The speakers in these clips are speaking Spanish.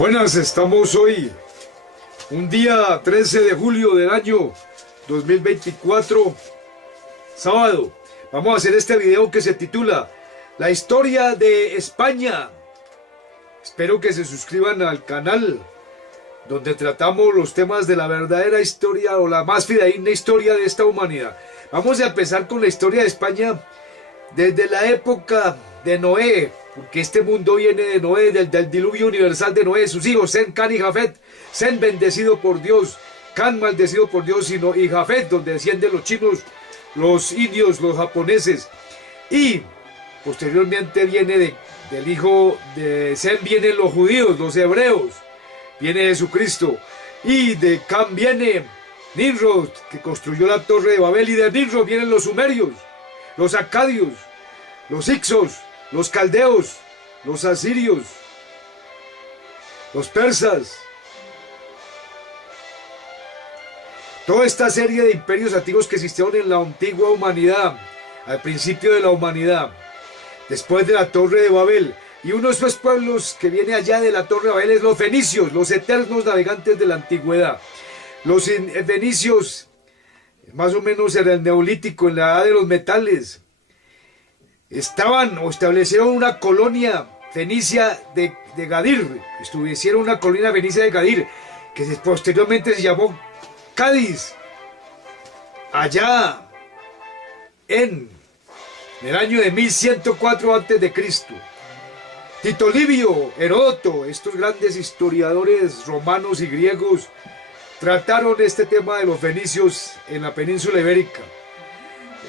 Buenas, estamos hoy, un día 13 de julio del año 2024, sábado. Vamos a hacer este video que se titula La historia de España. Espero que se suscriban al canal, donde tratamos los temas de la verdadera historia o la más fidedigna historia de esta humanidad. Vamos a empezar con la historia de España desde la época de Noé, porque este mundo viene de Noé, del diluvio universal de Noé, sus hijos, Sem, Can y Jafet. Sem bendecido por Dios, Can maldecido por Dios, y Jafet, donde descienden los chinos, los indios, los japoneses. Y posteriormente viene del hijo de Sem vienen los judíos, los hebreos, viene Jesucristo. Y de Can viene Nimrod, que construyó la torre de Babel, y de Nimrod vienen los sumerios, los acadios, los hicsos, los caldeos, los asirios, los persas. Toda esta serie de imperios antiguos que existieron en la antigua humanidad, al principio de la humanidad, después de la Torre de Babel. Y uno de esos pueblos que viene allá de la Torre de Babel es los fenicios, los eternos navegantes de la antigüedad. Los fenicios, más o menos en el Neolítico, en la edad de los metales, estaban o establecieron una colonia fenicia de Gadir, establecieron una colonia fenicia de Gadir, que posteriormente se llamó Cádiz, allá en el año de 1104 a.C. Tito Livio, Heródoto, estos grandes historiadores romanos y griegos trataron este tema de los fenicios en la península ibérica.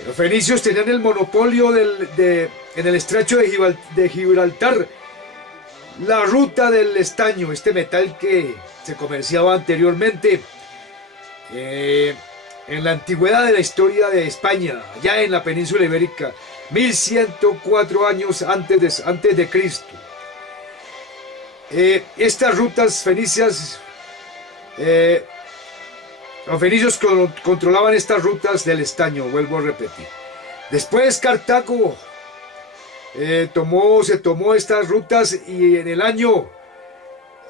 Los fenicios tenían el monopolio en el estrecho de Gibraltar, la ruta del estaño, este metal que se comerciaba anteriormente en la antigüedad de la historia de España, allá en la península ibérica, 1104 años antes de Cristo. Estas rutas fenicias, los fenicios controlaban estas rutas del estaño, vuelvo a repetir. Después Cartago se tomó estas rutas, y en el año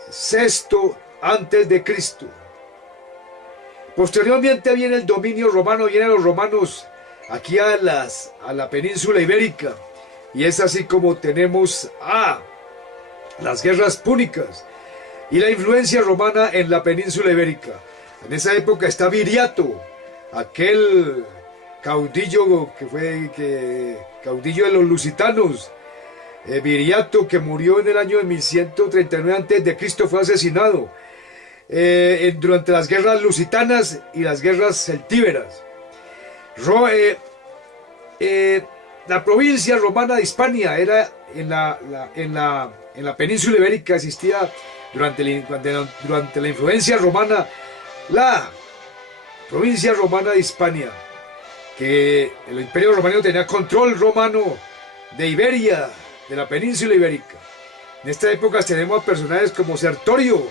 sexto antes de Cristo. Posteriormente viene el dominio romano, vienen los romanos aquí a la península ibérica, y es así como tenemos a las guerras púnicas y la influencia romana en la península ibérica. En esa época está Viriato, aquel caudillo caudillo de los lusitanos. Viriato, que murió en el año de 1139 a.C., fue asesinado durante las guerras lusitanas y las guerras celtíberas. La provincia romana de Hispania era en la península ibérica, existía durante la influencia romana la provincia romana de Hispania, que el imperio romano tenía control romano de Iberia, de la península ibérica. En esta época tenemos personajes como Sertorio,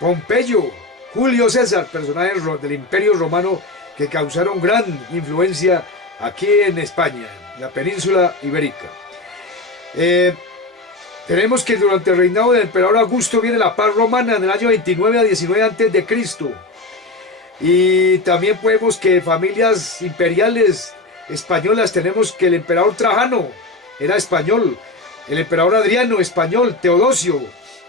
Pompeyo, Julio César, personajes del imperio romano que causaron gran influencia aquí en España, en la península ibérica. Tenemos que durante el reinado del emperador Augusto viene la paz romana en el año 29 a 19 a.C. Y también podemos que familias imperiales españolas, tenemos que el emperador Trajano era español, el emperador Adriano español, Teodosio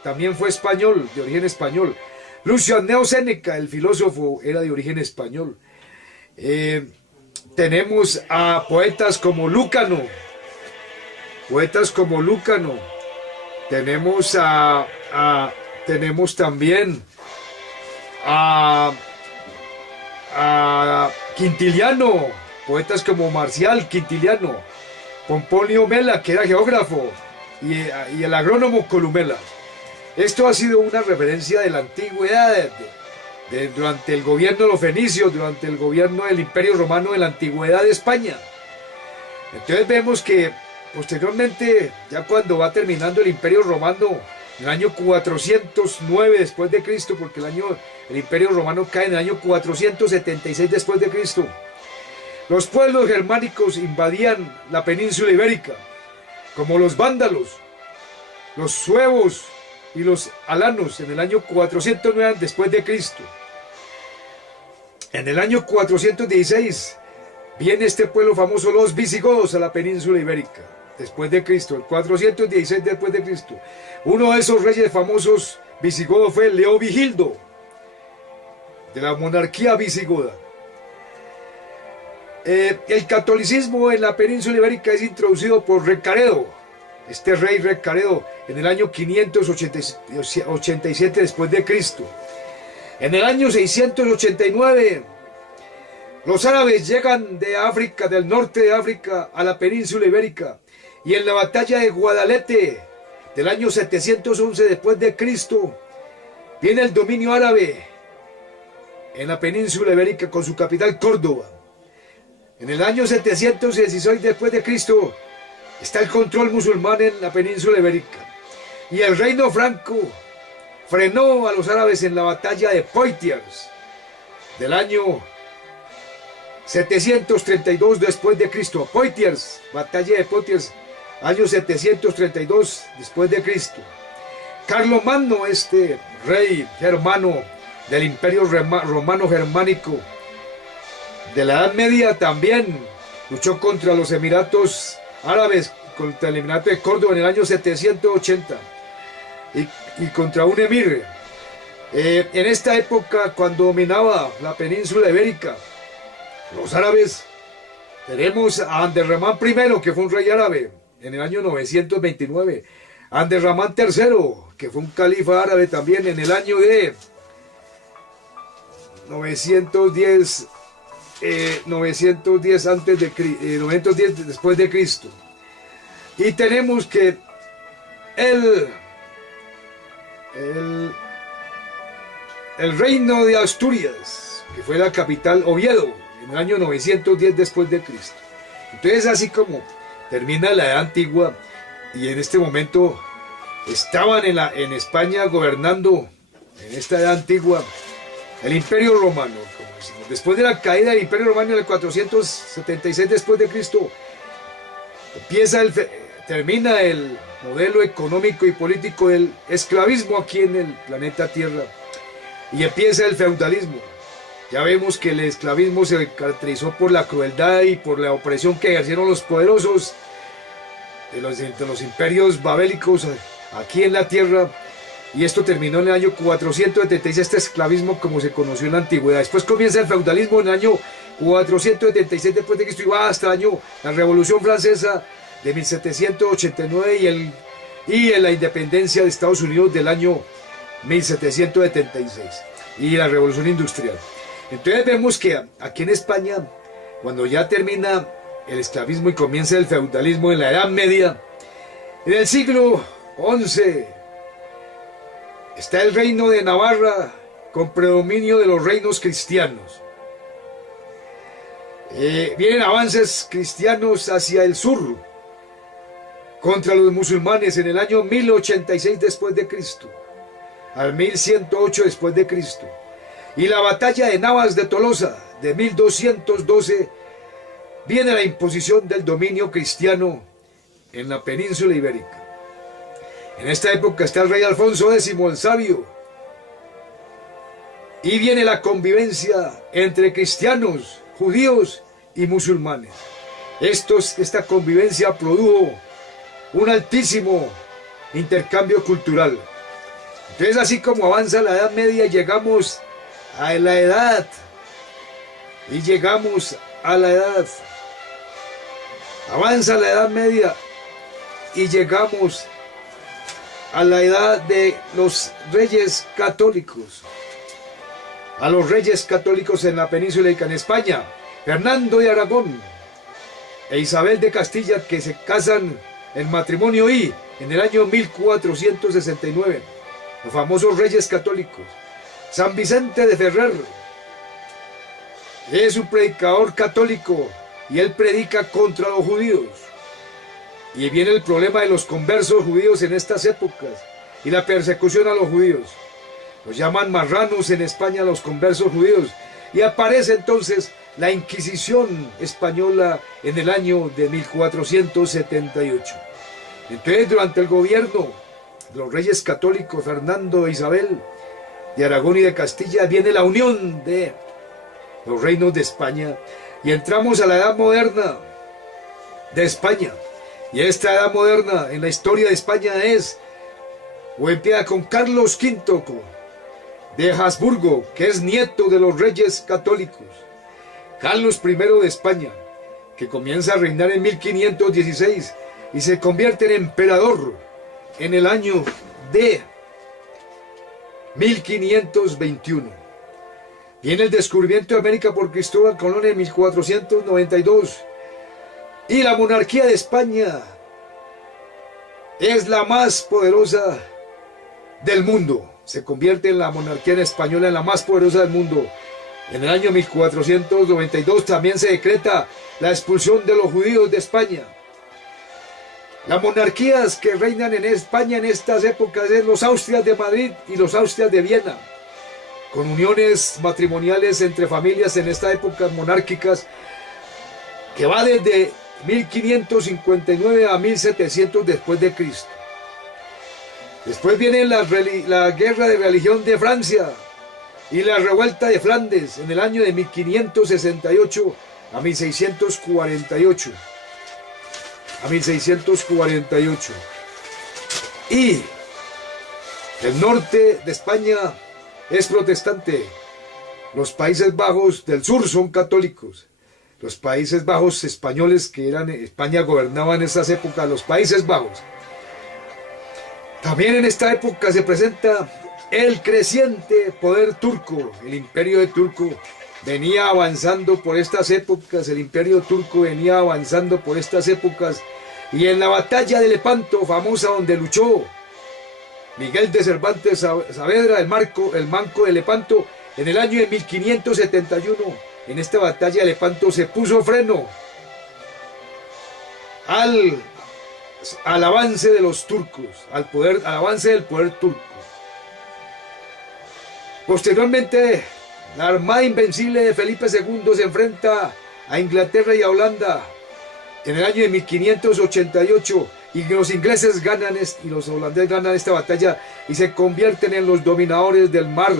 también fue español, de origen español, Lucio Anneo Séneca, el filósofo, era de origen español. Tenemos a poetas como Lúcano, tenemos también a Quintiliano, poetas como Marcial, Quintiliano, Pomponio Mela, que era geógrafo, y el agrónomo Columela. Esto ha sido una referencia de la antigüedad, durante el gobierno de los fenicios, durante el gobierno del Imperio Romano en la antigüedad de España. Entonces vemos que posteriormente, ya cuando va terminando el Imperio Romano, en el año 409 después de Cristo, porque el Imperio Romano cae en el año 476 después de Cristo, los pueblos germánicos invadían la península ibérica, como los vándalos, los suevos, y los alanos en el año 409 después de Cristo. En el año 416 viene este pueblo famoso, los visigodos, a la península ibérica, después de Cristo, el 416 después de Cristo. Uno de esos reyes famosos visigodos fue Leovigildo, de la monarquía visigoda. El catolicismo en la península ibérica es introducido por Recaredo, este rey Recaredo, en el año 587 después de Cristo. En el año 689, los árabes llegan de África, del norte de África, a la península ibérica, y en la batalla de Guadalete del año 711 después de Cristo, viene el dominio árabe en la península ibérica con su capital Córdoba. En el año 716 después de Cristo está el control musulmán en la península ibérica, y el reino franco frenó a los árabes en la batalla de Poitiers del año 732 después de Cristo. Poitiers, batalla de Poitiers, año 732 después de Cristo. Carlomagno, este rey germano del Imperio Romano Germánico de la Edad Media, también luchó contra los Emiratos Árabes, contra el Emirato de Córdoba en el año 780 y contra un emir. En esta época, cuando dominaba la península ibérica los árabes, tenemos a Abderramán I, que fue un rey árabe en el año 929, Abderramán III, que fue un califa árabe también en el año de 910 después de Cristo. Y tenemos que el reino de Asturias, que fue la capital, Oviedo, en el año 910 después de Cristo. Entonces, así como termina la Edad Antigua, y en este momento estaban en España gobernando, en esta Edad Antigua, el Imperio Romano, como decimos. Después de la caída del Imperio Romano en el 476 después de Cristo, termina el modelo económico y político del esclavismo aquí en el planeta Tierra, y empieza el feudalismo. Ya vemos que el esclavismo se caracterizó por la crueldad y por la opresión que ejercieron los poderosos de los imperios babélicos aquí en la tierra, y esto terminó en el año 476, este esclavismo como se conoció en la antigüedad. Después comienza el feudalismo en el año 476 después de Cristo y va hasta la Revolución Francesa de 1789 y la independencia de Estados Unidos del año 1776 y la Revolución Industrial. Entonces vemos que aquí en España, cuando ya termina el esclavismo y comienza el feudalismo en la Edad Media, en el siglo XI está el reino de Navarra con predominio de los reinos cristianos. Vienen avances cristianos hacia el sur contra los musulmanes en el año 1086 después de Cristo al 1108 después de Cristo. Y la batalla de Navas de Tolosa de 1212 viene la imposición del dominio cristiano en la península ibérica. En esta época está el rey Alfonso X el Sabio, y viene la convivencia entre cristianos, judíos y musulmanes. Esta convivencia produjo un altísimo intercambio cultural. Entonces, así como avanza la Edad Media, llegamos a la edad, avanza la Edad Media y llegamos a la edad de los reyes católicos, a los reyes católicos en la península ibérica, en España, Fernando de Aragón e Isabel de Castilla, que se casan en matrimonio y en el año 1469, los famosos reyes católicos. San Vicente de Ferrer es un predicador católico y él predica contra los judíos. Y viene el problema de los conversos judíos en estas épocas y la persecución a los judíos. Los llaman marranos en España los conversos judíos. Y aparece entonces la Inquisición española en el año de 1478. Entonces, durante el gobierno los reyes católicos Fernando e Isabel de Aragón y de Castilla, viene la unión de los reinos de España y entramos a la edad moderna de España. Y esta edad moderna en la historia de España empieza con Carlos V de Habsburgo, que es nieto de los reyes católicos. Carlos I de España, que comienza a reinar en 1516 y se convierte en emperador en el año de 1521. Viene el descubrimiento de América por Cristóbal Colón en 1492. Y la monarquía de España es la más poderosa del mundo. Se convierte en la monarquía española en la más poderosa del mundo. En el año 1492 también se decreta la expulsión de los judíos de España. Las monarquías que reinan en España en estas épocas es los Austrias de Madrid y los Austrias de Viena, con uniones matrimoniales entre familias en esta época monárquicas que va desde 1559 a 1700 después de Cristo. Después viene la guerra de religión de Francia y la revuelta de Flandes en el año de 1568 a 1648. Y el norte de España es protestante. Los Países Bajos del sur son católicos. Los Países Bajos españoles que eran España gobernaban en esas épocas, los Países Bajos. También en esta época se presenta el creciente poder turco. El imperio de Turco venía avanzando por estas épocas, y en la batalla de Lepanto, famosa donde luchó Miguel de Cervantes Saavedra, el manco de Lepanto, en el año de 1571, en esta batalla de Lepanto se puso freno al avance de los turcos, al avance del poder turco. Posteriormente, la Armada Invencible de Felipe II se enfrenta a Inglaterra y a Holanda en el año de 1588 y los ingleses ganan y los holandeses ganan esta batalla y se convierten en los dominadores del mar,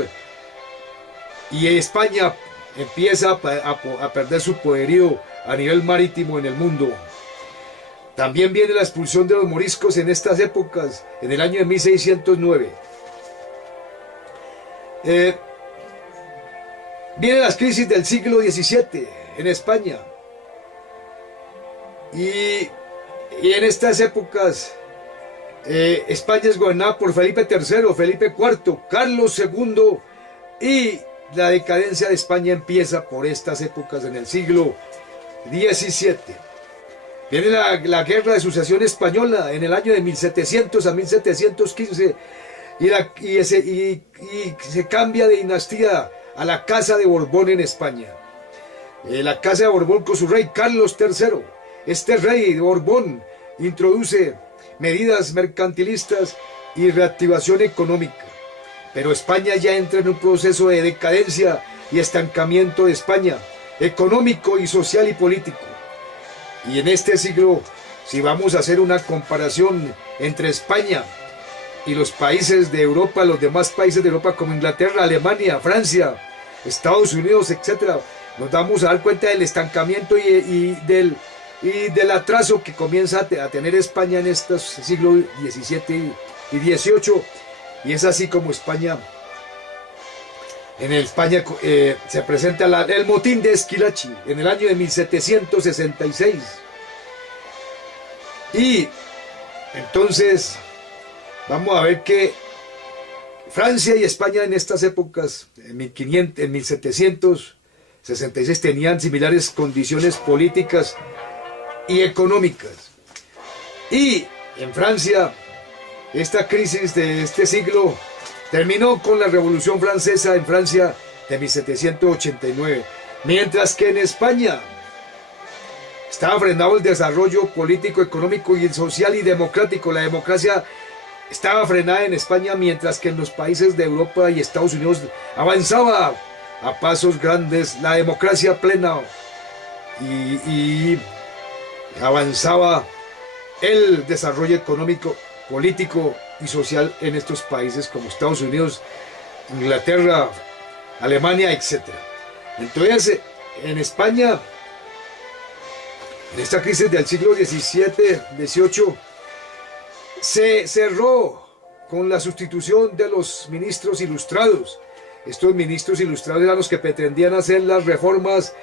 y España empieza a perder su poderío a nivel marítimo en el mundo. También viene la expulsión de los moriscos en estas épocas, en el año de 1609. Vienen las crisis del siglo XVII en España. Y en estas épocas España es gobernada por Felipe III, Felipe IV, Carlos II, y la decadencia de España empieza por estas épocas en el siglo XVII. Viene la guerra de sucesión española en el año de 1700 a 1715 y se cambia de dinastía a la Casa de Borbón en España. La Casa de Borbón con su rey Carlos III. Este rey de Borbón introduce medidas mercantilistas y reactivación económica. Pero España ya entra en un proceso de decadencia y estancamiento de España, económico y social y político. Y en este siglo, si vamos a hacer una comparación entre España y los países de Europa, los demás países de Europa como Inglaterra, Alemania, Francia, Estados Unidos, etc., nos vamos a dar cuenta del estancamiento y del atraso que comienza a tener España en estos siglos XVII y XVIII. Y es así como España, se presenta el motín de Esquilachi en el año de 1766. Y entonces vamos a ver que Francia y España en estas épocas, en 1766, tenían similares condiciones políticas y económicas. Y en Francia, esta crisis de este siglo terminó con la Revolución Francesa en Francia de 1789, mientras que en España estaba frenado el desarrollo político, económico y social y democrático. La democracia estaba frenada en España, mientras que en los países de Europa y Estados Unidos avanzaba a pasos grandes la democracia plena y avanzaba el desarrollo económico, político y social en estos países como Estados Unidos, Inglaterra, Alemania, etc. Entonces, en España, en esta crisis del siglo XVII, XVIII, se cerró con la sustitución de los ministros ilustrados. Estos ministros ilustrados eran los que pretendían hacer las reformas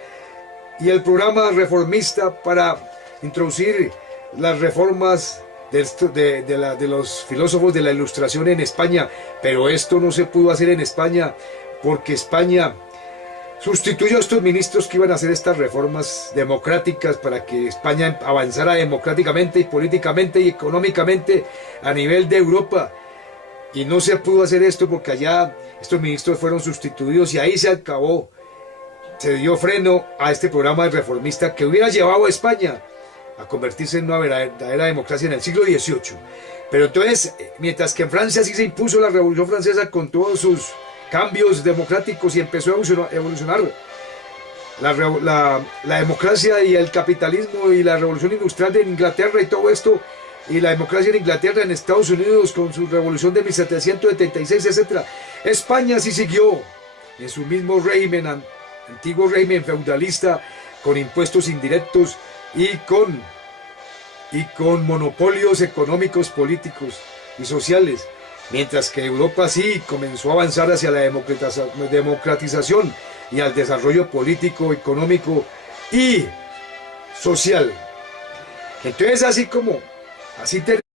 y el programa reformista para introducir las reformas de los filósofos de la Ilustración en España, pero esto no se pudo hacer en España porque España sustituyó a estos ministros que iban a hacer estas reformas democráticas para que España avanzara democráticamente y políticamente y económicamente a nivel de Europa, y no se pudo hacer esto porque allá estos ministros fueron sustituidos y ahí se acabó, se dio freno a este programa reformista que hubiera llevado a España a convertirse en una verdadera democracia en el siglo XVIII. Pero entonces, mientras que en Francia sí se impuso la Revolución Francesa con todos sus cambios democráticos y empezó a evolucionar la democracia y el capitalismo y la Revolución Industrial en Inglaterra y todo esto, y la democracia en Inglaterra, en Estados Unidos con su revolución de 1776, etc. España sí siguió en su mismo régimen, antiguo régimen feudalista, con impuestos indirectos y con monopolios económicos, políticos y sociales, mientras que Europa sí comenzó a avanzar hacia la democratización y al desarrollo político, económico y social. Entonces así